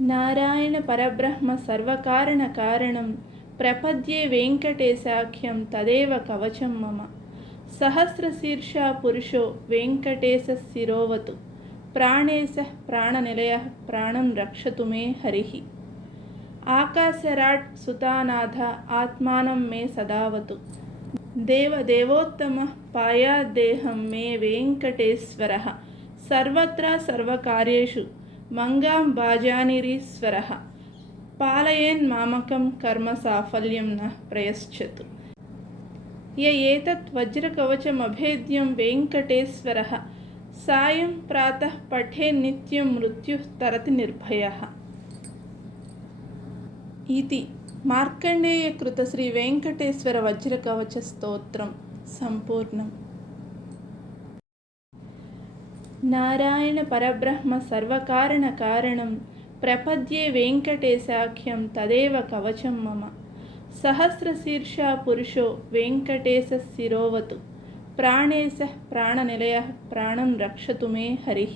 నారాయణ పరబ్రహ్మ సర్వకారణ కారణం ప్రపద్యే వెంకటేశాఖ్యం తదేవ కవచం మమ. సహస్రశీర్ష పురుషో వెంకటేశ శిరోవతు. ప్రాణేశ ప్రాణనిలయ ప్రాణం రక్షతు మే హరి. ఆకాశరాట్ సుతానాథ ఆత్మానం మే సదావతు. దేవదేవోత్తమ పాయాదేహం మే వెంకటేశ్వర. సర్వత్రా సర్వకార్యేషు మంగాం భాజానిరీశ్వర పాలయేన్ మామకం కర్మ సాఫల్యం న ప్రయశ్చతు. య ఏతత్ వజ్రకవచమభేద్యం వెంకటేశ్వర సాయం ప్రాతః పఠే నిత్యం మృత్యు తరతి నిర్భయ. ఇది మార్కండేయకృత శ్రీ వెంకటేశ్వర వజ్రకవచ స్తోత్రం సంపూర్ణం. నారాయణ పరబ్రహ్మ సర్వకారణ కారణం. ప్రపద్యే వెంకటేశాఖ్యం తదేవ కవచం మమ. సహస్రశీర్ష పురుషో వెంకటేశ శిరోవతు ప్రాణేశ ప్రాణనిలయ ప్రాణం రక్షతు మే హరి.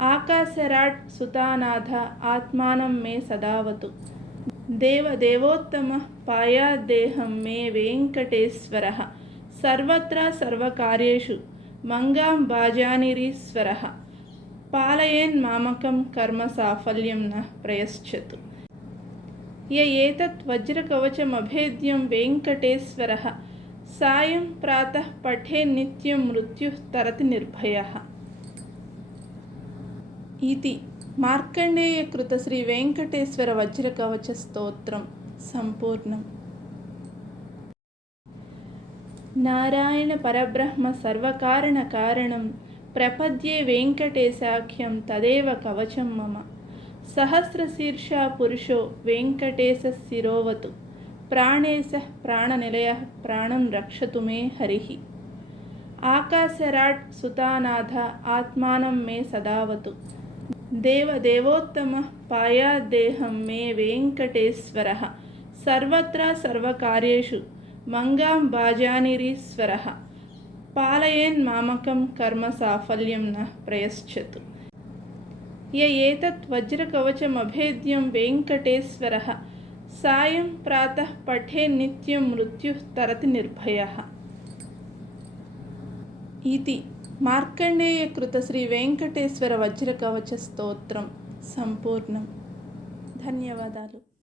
ఆకాశరాట్ సుతానాథ ఆత్మానం మే సదావతు. దేవదేవోత్తమ పాయాదేహం మే వెంకటేశ్వర. సర్వత్ర సర్వకార్యేషు మంగాం బాజానిరీశ్వర పాలయేన్మామకం కర్మ సాఫల్యం న ప్రయశ్చతు. య ఏతత్ వజ్రకవచమభేద్యం వెంకటేశ్వర సాయం ప్రాతః పఠే నిత్యం మృత్యు తరతి నిర్భయ. ఇది మార్కండేయ కృత శ్రీ వెంకటేశ్వర వజ్రకవచ స్తోత్రం సంపూర్ణం. నారాయణ పరబ్రహ్మ సర్వకారణ కారణం. ప్రపద్యే వెంకటేశాఖ్యం తదేవ కవచం మమ. సహస్రశీర్ష పురుషో వెంకటేశ శిరోవతు ప్రాణేశ ప్రాణనిలయ ప్రాణం రక్షతు మే హరి. ఆకాశరాట్ సుతానాథ ఆత్మానం మే సదావతు. దేవదేవోత్తమ పాయాదేహం మే వెంకటేశ్వర. సర్వత్రా సర్వకార్యేషు మంగాం భాజానిరీశ్వర పాలయేన్ మామకం కర్మ సాఫల్యం న ప్రయశ్చతు. య ఏతత్ వజ్రకవచమభేద్యం వెంకటేశ్వర సాయం ప్రాతః పఠే నిత్యం మృత్యు తరతి నిర్భయ. ఇది మార్కండేయ కృత శ్రీ వెంకటేశ్వర వజ్రకవచ స్తోత్రం సంపూర్ణం. ధన్యవాదాలు.